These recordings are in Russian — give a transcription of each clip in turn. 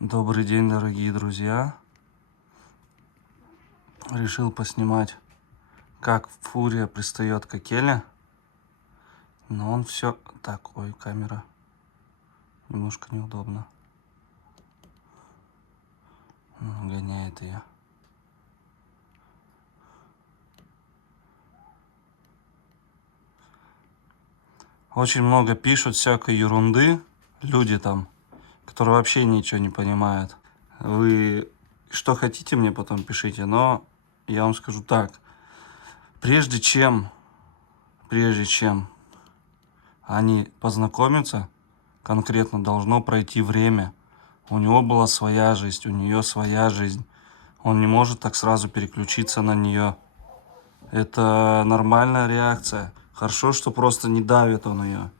Добрый день, дорогие друзья. Решил поснимать, как Фурия пристает к Акеле. Но он все... Так, ой, камера. Немножко неудобно. Гоняет ее. Очень много пишут всякой ерунды. Люди там, которые вообще ничего не понимают. Вы что хотите, мне потом пишите, но я вам скажу так. Прежде чем они познакомятся, конкретно должно пройти время. У него была своя жизнь, у нее своя жизнь. Он не может так сразу переключиться на нее. Это нормальная реакция. Хорошо, что просто не давит он ее.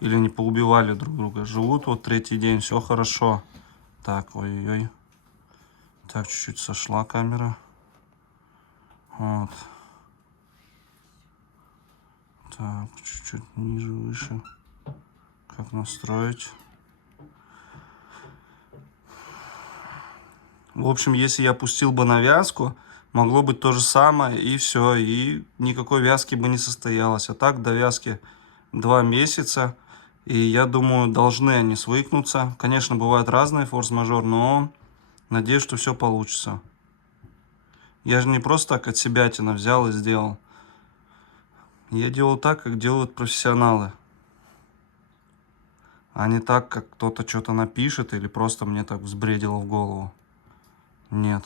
Или не поубивали друг друга. Живут вот третий день, все хорошо. Так, ой-ой-ой. Так, чуть-чуть сошла камера. Вот. Так, чуть-чуть ниже, выше. Как настроить? В общем, если я пустил бы на вязку, могло быть то же самое, и все, и никакой вязки бы не состоялось. А так до вязки 2 месяца, и я думаю, должны они свыкнуться. Конечно, бывают разные форс-мажор, но надеюсь, что все получится. Я же не просто так от себятина взял и сделал. Я делал так, как делают профессионалы. А не так, как кто-то что-то напишет или просто мне так взбредило в голову. Нет.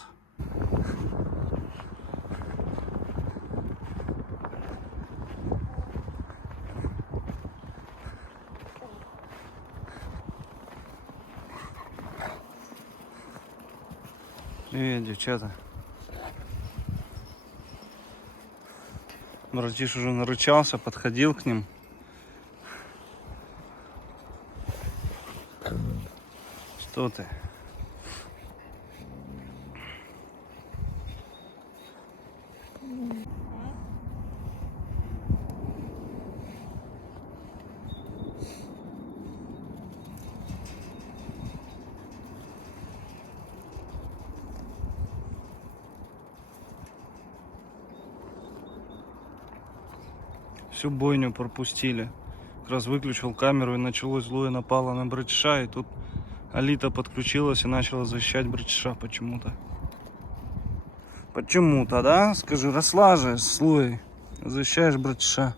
Привет, девчата. Братиш уже нарычался, подходил к ним. Что ты? Всю бойню пропустили. Как раз выключил камеру и началось злое напало на братиша. И тут Алита подключилась и начала защищать братиша почему-то. Почему-то, да? Скажи, росла же, слой. Защищаешь братиша.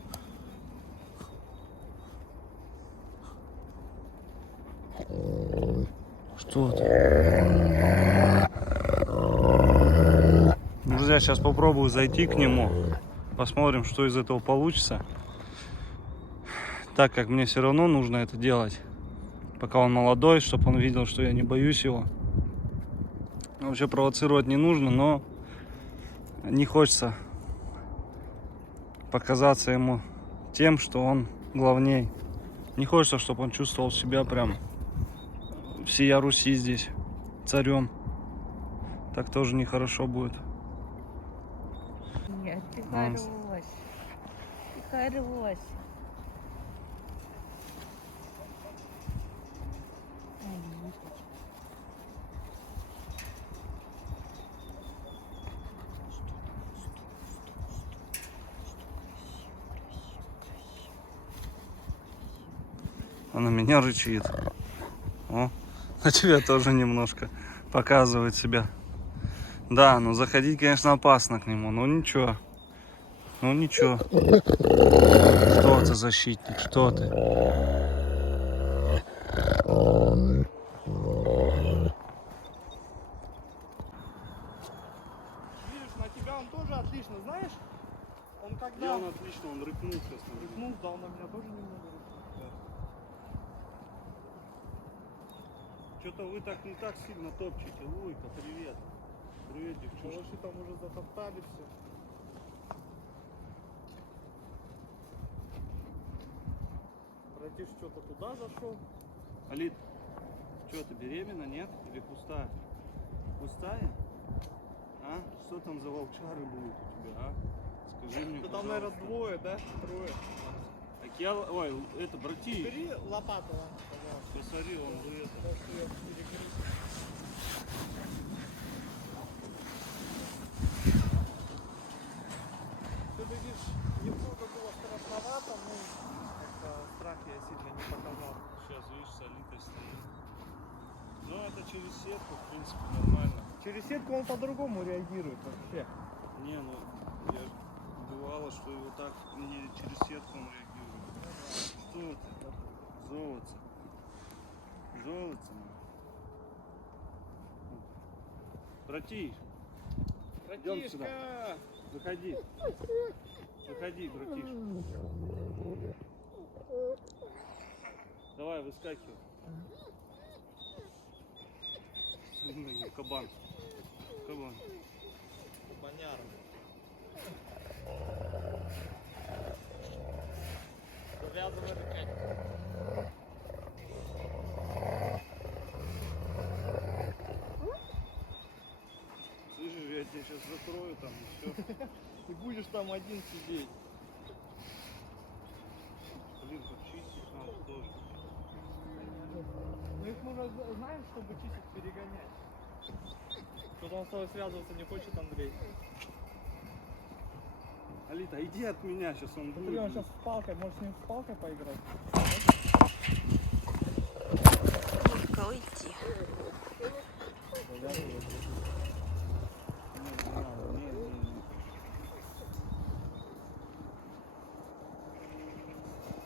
Что ты? Друзья, сейчас попробую зайти к нему. Посмотрим, что из этого получится. Так как мне все равно нужно это делать, пока он молодой, чтобы он видел, что я не боюсь его. Вообще провоцировать не нужно, но не хочется показаться ему тем, что он главней. Не хочется, чтобы он чувствовал себя прям всея Руси здесь царем. Так тоже нехорошо будет. Нет, ты хорош. Ты хорош. Она меня рычит. О, на тебя тоже немножко показывает себя. Да, ну заходить, конечно, опасно к нему, но ничего. Ну ничего. Что ты, защитник, что ты? Видишь, на тебя он тоже отлично, знаешь? Он когда... он отлично, он рыкнул сейчас. Рыкнул, да, он на меня тоже немного рыкнул. Что-то вы так не так сильно топчете. Луйка, привет. Привет, девчушка. Малыши там уже затоптали все. Братиш что-то туда зашел. Алит, что ты беременна, нет? Или пустая? Пустая? А? Что там за волчары будут у тебя, а? Скажи мне, Да там, пожалуйста. наверное, двое, да? Трое. Ой, это, братиш. Бери лопату, ладно, пожалуйста. Посмотри, он бы это. Да, что я перегрыз. это через сетку, в принципе, нормально. Через сетку он по-другому реагирует вообще. Не, ну, я ж бывало, что и вот так не через сетку он реагирует. Что ты? Золото. Золото. Братиш, идем сюда. Братишка! Заходи. Заходи, братиш. Давай, выскакивай. Кабан. Кабан. Кабаняр. Завязывай рукать. Слышишь, я тебя сейчас закрою там и все. Ты будешь там один сидеть. Блин, почистить надо тоже. Ну их нужно, знаешь, чтобы чистить, перегонять. Что-то он с тобой связываться не хочет, Андрей. Алита, иди от меня, сейчас он Смотри, он будет. сейчас с палкой, может с ним с палкой поиграть? Только уйти.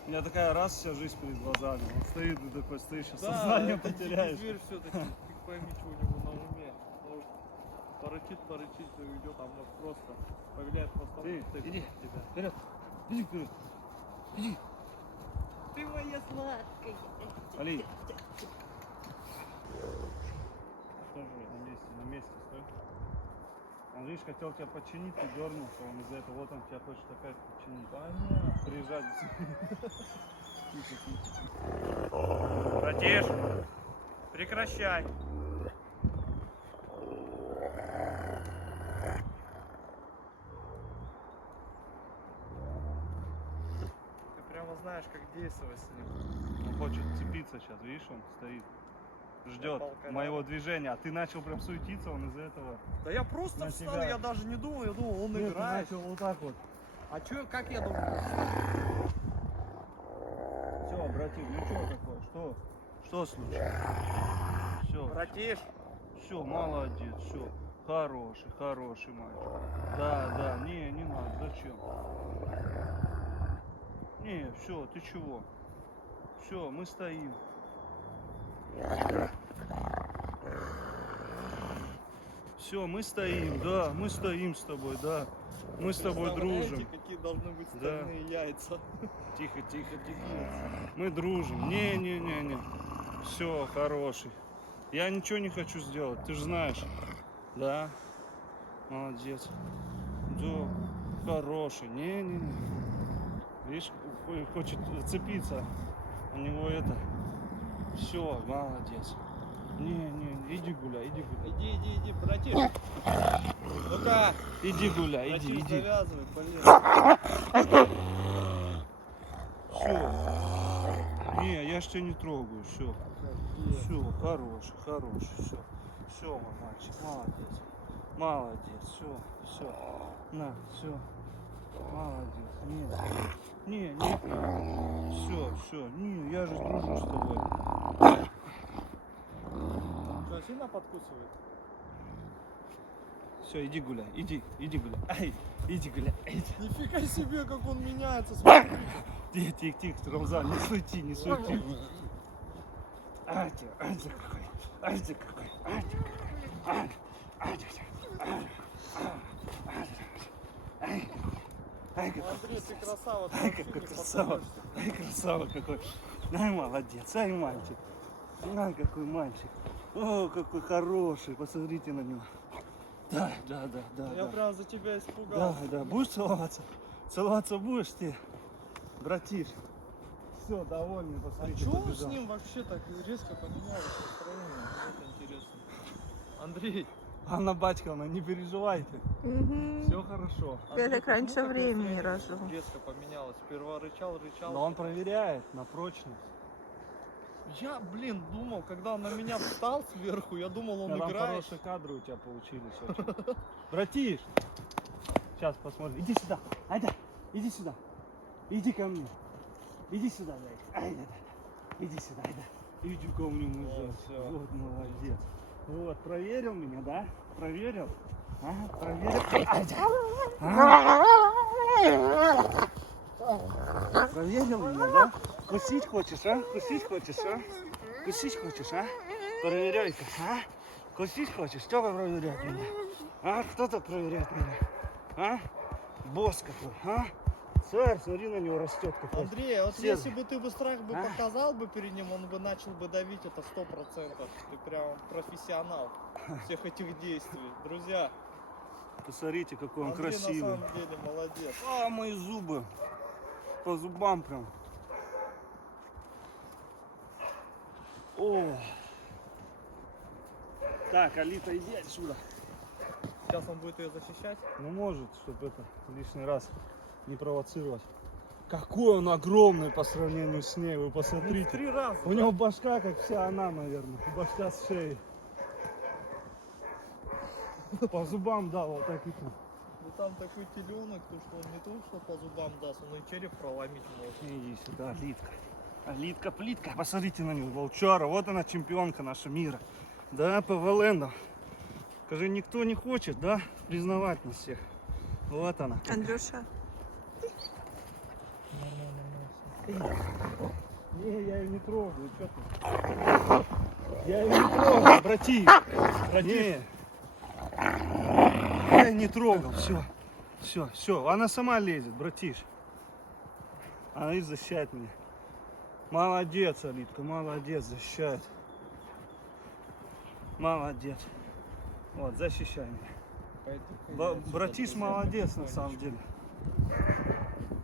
У меня такая раз вся жизнь перед глазами. Он стоит и такой, стоишь, сейчас Да, сознание это потеряешь. дикий зверь все-таки. Ты пойми, что у него на уме. Может, порычит, и уйдет, а может просто появляется просто. Ты, иди, вперед, иди вперед, иди. Ты моя сладкая. Али. Что же, на месте стой. Он, видишь, хотел тебя починить, ты дернулся, он из-за этого, вот он тебя хочет опять починить. Понятно. Приезжать. Братиш, прекращай. Ты прямо знаешь, как действовать с ним. Он хочет цепиться сейчас, видишь, он стоит. Ждет палка моего движения, а ты начал прям суетиться, он из-за этого. Да я просто На встал, тебя. я даже не думал, я думал, он Нет, ты играет. начал вот так вот. А чё, как я думал? Все, братик, ну что такое? Что? Что случилось? Все, Братиш, все, молодец, все. Хороший, хороший мальчик. Да, не надо, зачем? Не, все, ты чего? Все, мы стоим. Все, мы стоим, да, мы стоим с тобой, да. Мы с тобой представляете, дружим. какие должны быть Да. стальные яйца? Тихо, тихо, тихо. Мы дружим. Не. Все, хороший. Я ничего не хочу сделать, ты же знаешь. Да. Молодец. Да. Хороший. Не. Видишь, хочет цепиться. У него это. Все, молодец. Не, иди гуляй. Иди, братиш. Ну-ка, Иди гуляй, братиш, иди. завязывай, блин. Все. Не, я ж тебя не трогаю, все. Все, хороший, все, мой мальчик, молодец, все, на, все, молодец, не, все, не, я же дружу с тобой. Что, сильно подкусывает? Все, иди гуляй, иди гуляй, ай, иди гуляй, иди. Нифига себе, как он меняется, смотри. Тихо, Рамзан, не суети. Ай ты какой. Ай, какой. Андрей, ты красава, ты Ай, вообще какой не красава. подходишь. Ай, красава какой. Ай, молодец, ай, мальчик. Ай, какой мальчик. О, какой хороший. Посмотрите на него. Да. Я прям за тебя испугался. Да. Будешь целоваться? Целоваться будешь ты, братиш? Все, довольный, А посмотрите. чё побежал. с ним вообще так резко поменялось настроение? Вот это интересно. Андрей, Анна Батьковна, не переживайте. Все хорошо. Я Андрей, так раньше почему так времени настроение рожу. резко поменялось. Сперва рычал. Но он проверяет на прочность. Я, блин, думал, когда он на меня встал сверху, я думал, он Там играет. хорошие кадры у тебя получились очень. Братиш, сейчас посмотрим. Иди сюда. Айда, иди сюда. Иди ко мне. Иди сюда, зайчик. Айда. Иди сюда, айда. Иди ко мне, мой зайчик. всё. Вот молодец. Вот, проверил меня, да? Проверил? Ага, проверил. Проверил меня, да? Кусить хочешь, а? Кусить хочешь, а? Кусить хочешь, а? Проверяй-ка, а? Кусить хочешь? Кто проверяет меня? А? Кто-то проверяет меня? А? Босс какой, а? Смотри, на него растет какой. Андрей, вот Серый. если бы ты бы страх бы А? показал бы перед ним, он бы начал бы давить это 100%. Ты прям профессионал всех этих действий. Друзья, Посмотрите, какой он Андрей красивый. на самом деле молодец. А, мои зубы. По зубам прям. О. Так, Алита, иди отсюда. Сейчас он будет ее защищать. Ну, может, чтобы это лишний раз не провоцировать. Какой он огромный по сравнению с ней, вы посмотрите. 3 раза. У него башка, как вся она, наверное. Башка с шеей. По зубам, да, вот так и тут. Ну там такой теленок, то что он не то, что по зубам даст, он и череп проломить может. Иди сюда, Алитка. Алитка, плитка. Посмотрите на нее, волчара. Вот она, чемпионка нашего мира. Да, по Валенду. Скажи, никто не хочет, да, признавать нас всех. Вот она. Андрюша. Не, я ее не трогаю, что ты? Я ее не трогаю, братик. Не. Я ее не трогал, все. Она сама лезет, братиш. Она и защищает меня. Молодец, Алитка, молодец, защищает. Молодец. Вот, защищай меня. Братиш молодец на самом деле.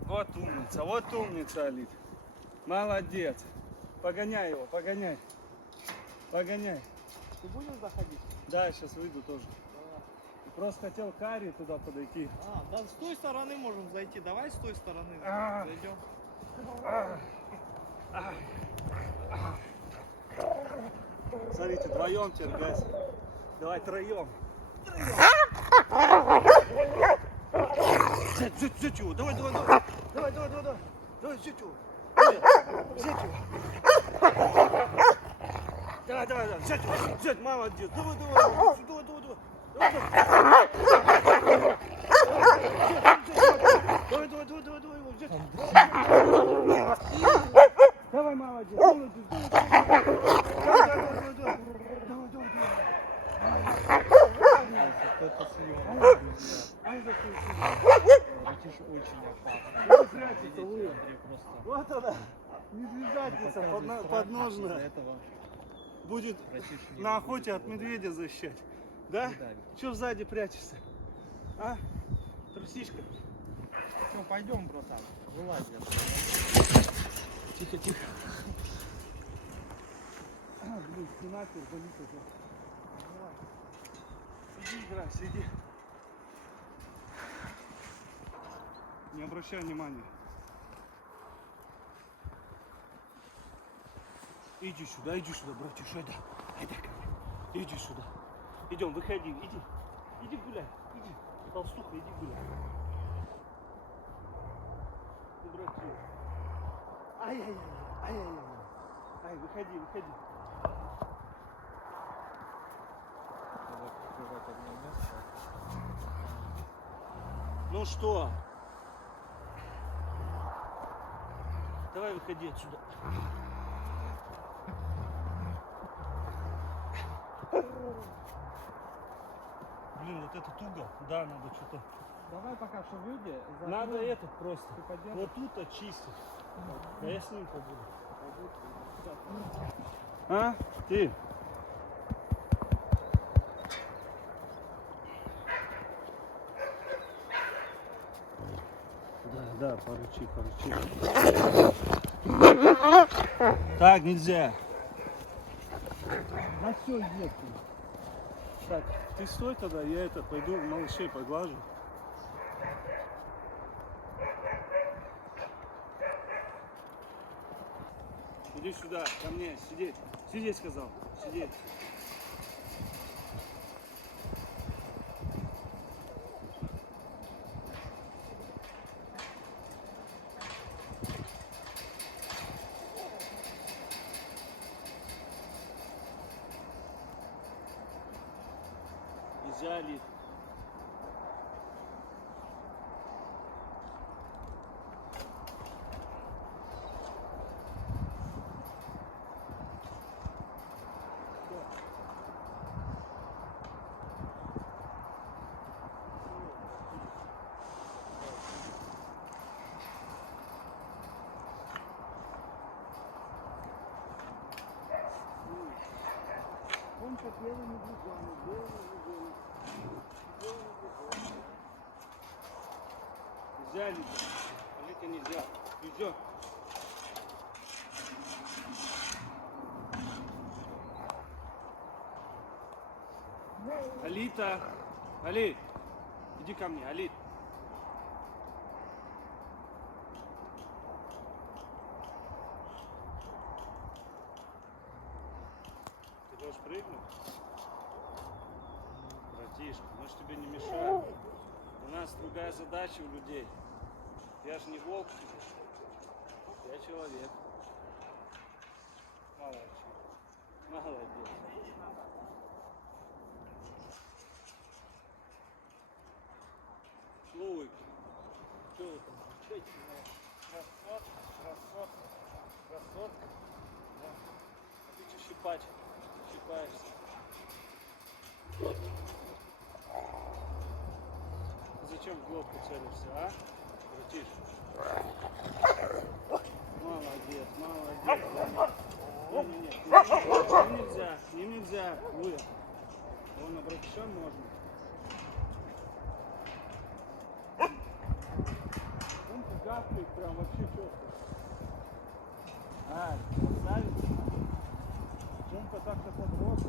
Вот умница, Алит. Молодец. Погоняй его, погоняй. Погоняй. Ты будешь заходить? Да, сейчас выйду тоже. Просто хотел к Аре туда подойти. Да, с той стороны можем зайти. Давай с той стороны А. зайдем. Смотрите, вдвоем теперь, гайс. Давай троем. Взять его, давай. Давай, взять его. Взять его. Давай, взять, молодец. Давай. Давай его взять. Давай, молодец. Это съем. Братиш очень опасный. Андрей просто Вот она, медвежатница показывает страх, подножная. из-за этого Будет братиш не на будет охоте от его медведя защищать. Да? не давит. Че сзади прячешься? А? Трусишка? Все, пойдем, братан. Вылазь. Тихо. Блин, стена болит уже. Сиди, играй, сиди. Не обращай внимания. Иди сюда, братиш, айда ко мне. Иди сюда. Идем, выходи, иди гуляй, иди. Толстуха, иди гуляй. Братиш. Ай, выходи. Надо открывать одно место. Ну что? Давай выходи отсюда. Блин, вот это туго. Да, надо что-то. Давай пока что выйди. Надо это просто. Ты поддержишь? Вот тут очистить. Да я с ним побуду. А? Ты? Да, поручи. Так, нельзя. Да все, нет. Так, ты стой тогда, я пойду малышей поглажу. Иди сюда, ко мне, сидеть. Сидеть, сказал. Сидеть. Нельзя, Лид. Он по белыми глазами, белыми глазами. Нельзя, Лида. Алита, нельзя. Нельзя. Алита. Алит. Иди ко мне, Алит. Ты можешь прыгнуть? Братишка, мы ж тебе не мешаем. У нас другая задача у людей. Я же не волк тебе. Я человек. Молодец. Молодец. Луик. Что вы там? Чуть. Красотка, красотка, красотка. Да. А ты что щипать? Щипаешься. Ты зачем в глотку целишься, а? Братиш. Молодец, молодец. Не нельзя, не нельзя. Луя. Вон на братиша можно. Он гавкает прям вообще четко. А, красавица. Жонка так-то подрос.